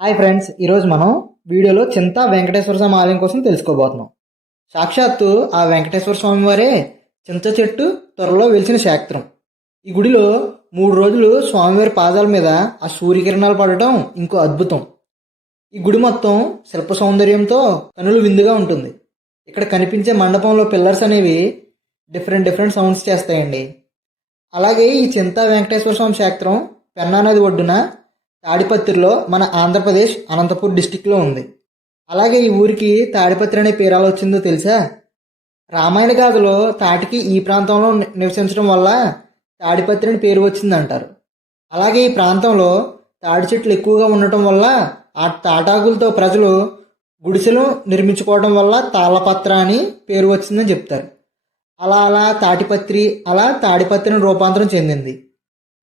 Hi friends, ఈరోజు మనం వీడియోలో చింతా వెంకటేశ్వర స్వామి ఆలయం కోసం తెలుసుకోబోతున్నాం. సాక్షాత్తు ఆ వెంకటేశ్వర స్వామి వారే చింత చెట్టు త్వరలో వెలిసిన క్షేత్రం. ఈ గుడిలో 3 రోజులు స్వామివారి పాదాల మీద ఆ సూర్యకిరణాలు పడటం ఇంకో అద్భుతం. ఈ గుడి మొత్తం శిల్ప సౌందర్యంతో కనులు విందుగా ఉంటుంది. ఇక్కడ కనిపించే మండపంలో పిల్లర్స్ అనేవి డిఫరెంట్ సౌండ్స్ చేస్తాయండి. అలాగే ఈ చింతా వెంకటేశ్వర స్వామి క్షేత్రం పెన్నా నది ఒడ్డున తాడిపత్రిలో మన ఆంధ్రప్రదేశ్ అనంతపూర్ డిస్టిక్లో ఉంది. అలాగే ఈ ఊరికి తాడిపత్రి అనే పేరు ఎలా వచ్చిందో తెలుసా? రామాయణ గాథలో తాటికి ఈ ప్రాంతంలో నివసించడం వల్ల తాడిపత్రి అని పేరు వచ్చిందంటారు. అలాగే ఈ ప్రాంతంలో తాడి చెట్లు ఎక్కువగా ఉండటం వల్ల ఆ తాటాకులతో ప్రజలు గుడిసెలు నిర్మించుకోవడం వల్ల తాళపత్ర అని పేరు వచ్చిందని చెప్తారు. అలా తాడిపత్రిని రూపాంతరం చెందింది.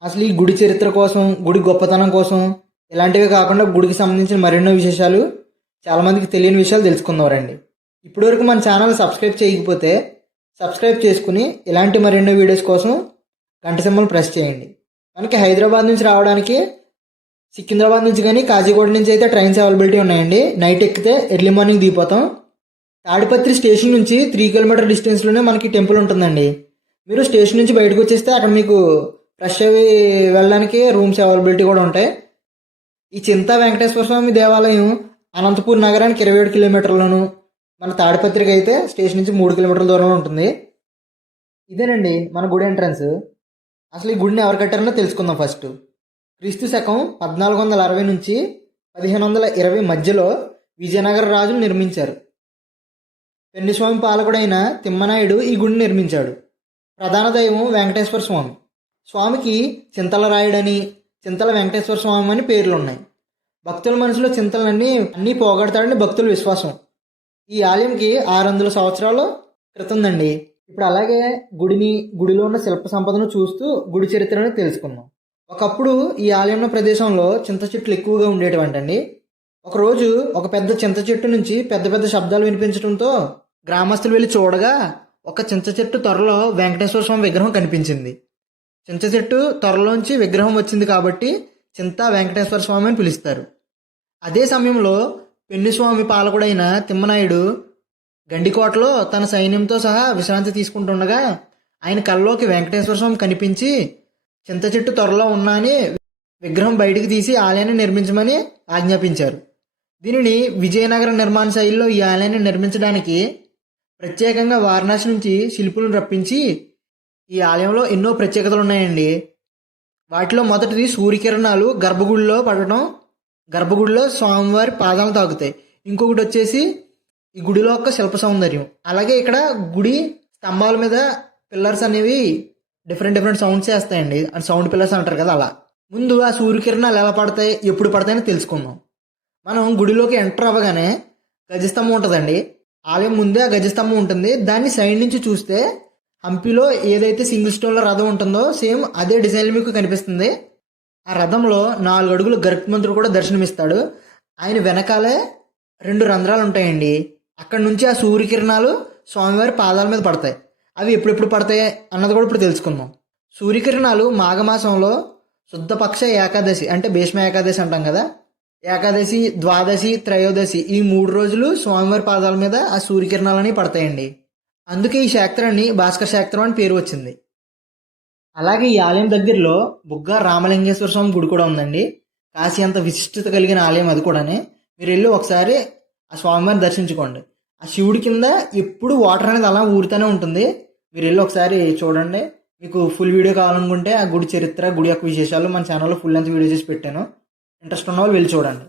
అసలు ఈ గుడి చరిత్ర కోసం, గుడి గొప్పతనం కోసం, ఇలాంటివి కాకుండా గుడికి సంబంధించిన మరెన్నో విశేషాలు, చాలామందికి తెలియని విషయాలు తెలుసుకుందామండి. ఇప్పటివరకు మన ఛానల్ సబ్స్క్రైబ్ చేయకపోతే సబ్స్క్రైబ్ చేసుకుని ఇలాంటి మరెన్నో వీడియోస్ కోసం గంట సింబల్ ప్రెస్ చేయండి. మనకి హైదరాబాద్ నుంచి రావడానికి సికింద్రాబాద్ నుంచి కానీ కాజీగూడ నుంచి అయితే ట్రైన్స్ అవైలబిలిటీ ఉన్నాయండి. నైట్ ఎక్కితే ఎర్లీ మార్నింగ్ దిగిపోతాం. తాడిపత్రి స్టేషన్ నుంచి 3 కిలోమీటర్ డిస్టెన్స్లోనే మనకి టెంపుల్ ఉంటుందండి. మీరు స్టేషన్ నుంచి బయటకు వచ్చేస్తే అక్కడ మీకు ఫ్రెష్ అవి వెళ్ళడానికి రూమ్స్ అవైలబిలిటీ కూడా ఉంటాయి. ఈ చింతా వెంకటేశ్వర స్వామి దేవాలయం అనంతపూర్ నగరానికి 27 కిలోమీటర్లను, మన తాడిపత్రికి అయితే స్టేషన్ నుంచి 3 కిలోమీటర్ల దూరంలో ఉంటుంది. ఇదేనండి మన గుడి ఎంట్రన్స్. అసలు ఈ గుడిని ఎవరు కట్టారో తెలుసుకుందాం. ఫస్ట్ క్రీస్తు శకం 1460 నుంచి 1520 మధ్యలో విజయనగర రాజులు నిర్మించారు. పెన్నిస్వామి పాలకుడైన తిమ్మనాయుడు ఈ గుడిని నిర్మించాడు. ప్రధాన దైవం వెంకటేశ్వర స్వామి. స్వామికి చింతల రాయుడని, చింతల వెంకటేశ్వర స్వామి అని పేర్లు ఉన్నాయి. భక్తుల మనసులో చింతలన్నీ పోగొడతాడని భక్తుల విశ్వాసం. ఈ ఆలయంకి 600 సంవత్సరాల క్రితందండి. ఇప్పుడు అలాగే గుడిలో ఉన్న శిల్ప సంపదను చూస్తూ గుడి చరిత్రను తెలుసుకుందాం. ఒకప్పుడు ఈ ఆలయం ప్రదేశంలో చింత చెట్లు ఎక్కువగా ఉండేటువంటండి. ఒకరోజు ఒక పెద్ద చింత చెట్టు నుంచి పెద్ద శబ్దాలు వినిపించడంతో గ్రామస్తులు వెళ్ళి చూడగా ఒక చింత చెట్టు త్వరలో వెంకటేశ్వర స్వామి విగ్రహం కనిపించింది. చింత చెట్టు త్వరలోంచి విగ్రహం వచ్చింది కాబట్టి చింతా వెంకటేశ్వర స్వామి అని పిలుస్తారు. అదే సమయంలో పెన్నిస్వామి పాలకుడైన తిమ్మనాయుడు గండికోటలో తన సైన్యంతో సహా విశ్రాంతి తీసుకుంటుండగా ఆయన కల్లోకి వెంకటేశ్వర స్వామి కనిపించి చింత చెట్టు త్వరలో ఉన్నా అని విగ్రహం బయటికి తీసి ఆలయాన్ని నిర్మించమని ఆజ్ఞాపించారు. దీనిని విజయనగర నిర్మాణ శైలిలో ఈ ఆలయాన్ని నిర్మించడానికి ప్రత్యేకంగా వారణాసి నుంచి శిల్పులను రప్పించి ఈ ఆలయంలో ఎన్నో ప్రత్యేకతలు ఉన్నాయండి. వాటిలో మొదటిది సూర్యకిరణాలు గర్భగుడిలో పడటం, గర్భగుడిలో స్వామివారి పాదాలు తాకుతాయి. ఇంకొకటి వచ్చేసి ఈ గుడిలో ఒక శిల్ప సౌందర్యం. అలాగే ఇక్కడ గుడి స్తంభాల మీద పిల్లర్స్ అనేవి డిఫరెంట్ సౌండ్స్ చేస్తాయండి. అది సౌండ్ పిల్లర్స్ అంటారు కదా. అలా ముందు ఆ సూర్యకిరణాలు ఎలా పడతాయి, ఎప్పుడు పడతాయని తెలుసుకుందాం. మనం గుడిలోకి ఎంటర్ అవ్వగానే గజస్తంభం ఉంటుందండి. ఆలయం ముందే ఆ గజస్తంభం ఉంటుంది. దాన్ని సైడ్ నుంచి చూస్తే హంపీలో ఏదైతే సింగిల్ స్టోన్లో రథం ఉంటుందో సేమ్ అదే డిజైన్ మీకు కనిపిస్తుంది. ఆ రథంలో 4 అడుగులు గరుత్మంతుడు కూడా దర్శనమిస్తాడు. ఆయన వెనకాలే 2 రంధ్రాలు ఉంటాయండి. అక్కడ నుంచి ఆ సూర్యకిరణాలు స్వామివారి పాదాల మీద పడతాయి. అవి ఎప్పుడెప్పుడు పడతాయి అన్నది కూడా ఇప్పుడు తెలుసుకుందాం. సూర్యకిరణాలు మాఘమాసంలో శుద్ధపక్ష ఏకాదశి అంటే భీష్మ ఏకాదశి అంటాం కదా, ఏకాదశి, ద్వాదశి, త్రయోదశి ఈ 3 రోజులు స్వామివారి పాదాల మీద ఆ సూర్యకిరణాలని పడతాయండి. అందుకే ఈ క్షేత్రాన్ని భాస్కర క్షేత్రం అని పేరు వచ్చింది. అలాగే ఈ ఆలయం దగ్గరలో బుగ్గ రామలింగేశ్వర స్వామి గుడి కూడా ఉందండి. కాశీ అంత విశిష్టత కలిగిన ఆలయం అది కూడానే. మీరు వెళ్ళి ఒకసారి ఆ స్వామివారిని దర్శించుకోండి. ఆ శివుడి కింద ఎప్పుడు వాటర్ అనేది అలా ఊరుతూనే ఉంటుంది. మీరు వెళ్ళి ఒకసారి చూడండి. మీకు ఫుల్ వీడియో కావాలనుకుంటే ఆ గుడి చరిత్ర, గుడి యొక్క విశేషాలు మన ఛానల్లో ఫుల్ లెంత్ వీడియో చేసి పెట్టాను. ఇంట్రెస్ట్ ఉన్న వాళ్ళు వెళ్ళి చూడండి.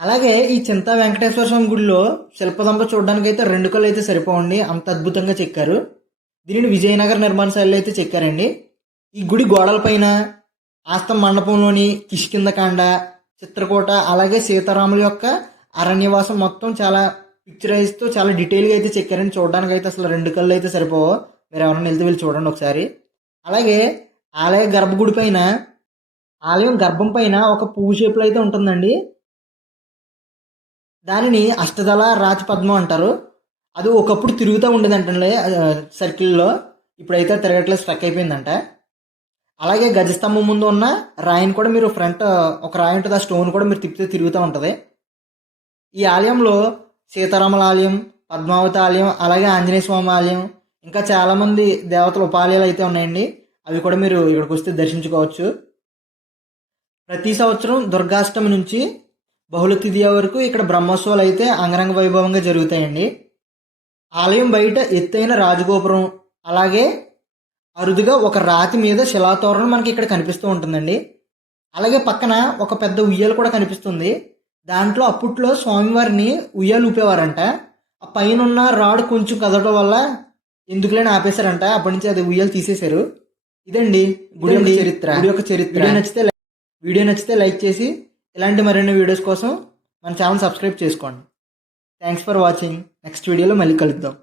అలాగే ఈ చింతా వెంకటేశ్వర స్వామి గుడిలో శిల్పదంప చూడడానికి అయితే 2 కళ్ళు అయితే సరిపోవండి, అంత అద్భుతంగా చెక్కారు. దీనిని విజయనగర నిర్మాణ శైలిలో అయితే చెక్కారండి. ఈ గుడి గోడలపైన ఆస్తం మండపంలోని కిష్కిందకాండ, చిత్రకూట, అలాగే సీతారాముల యొక్క అరణ్యవాసం మొత్తం చాలా పిక్చరైజ్తో చాలా డీటెయిల్గా అయితే చెక్కారండి. చూడడానికి అయితే అసలు 2 కళ్ళు అయితే సరిపోవు. మీరు ఎవరైనా వెళ్తే వెళ్ళి చూడండి ఒకసారి. అలాగే ఆలయం గర్భం పైన ఒక పువ్వు షేప్లో అయితే ఉంటుందండి. దానిని అష్టదళ రాజపద్మం అంటారు. అది ఒకప్పుడు తిరుగుతూ ఉండేదంటే సర్కిల్లో, ఇప్పుడైతే తిరగట్లేదు, స్ట్రక్ అయిపోయిందంట. అలాగే గజస్తంభం ముందు ఉన్న రాయిని కూడా మీరు ఫ్రంట్ ఒక రాయి ఉంటుంది, ఆ స్టోన్ కూడా మీరు తిప్పితే తిరుగుతూ ఉంటుంది. ఈ ఆలయంలో సీతారాముల ఆలయం, పద్మావతి ఆలయం, అలాగే ఆంజనేయ స్వామి ఆలయం, ఇంకా చాలామంది దేవతల ఉపాలయాలు అయితే ఉన్నాయండి. అవి కూడా మీరు ఇక్కడికి వస్తే దర్శించుకోవచ్చు. ప్రతి సంవత్సరం దుర్గాష్టమి నుంచి బహుళ తిథియ వరకు ఇక్కడ బ్రహ్మోత్సవాలు అయితే అంగరంగ వైభవంగా జరుగుతాయండి. ఆలయం బయట ఎత్తైన రాజగోపురం, అలాగే అరుదుగా ఒక రాతి మీద శిలాతోరణం మనకి ఇక్కడ కనిపిస్తూ ఉంటుందండి. అలాగే పక్కన ఒక పెద్ద ఉయ్యాల కూడా కనిపిస్తుంది. దాంట్లో అప్పట్లో స్వామివారిని ఉయ్యాలు ఊపేవారంట. ఆ పైన ఉన్న రాడ్ కొంచెం కదలడం వల్ల ఎందుకులేని ఆపేశారంట. అప్పటి నుంచి అది ఉయ్యాలు తీసేశారు. ఇదండి గుడి యొక్క చరిత్ర. వీడియో నచ్చితే లైక్ చేసి ఇలాంటి మరిన్ని వీడియోస్ కోసం మన ఛానల్ సబ్స్క్రైబ్ చేసుకోండి. Thanks for watching. నెక్స్ట్ వీడియోలో మళ్ళీ కలుద్దాం.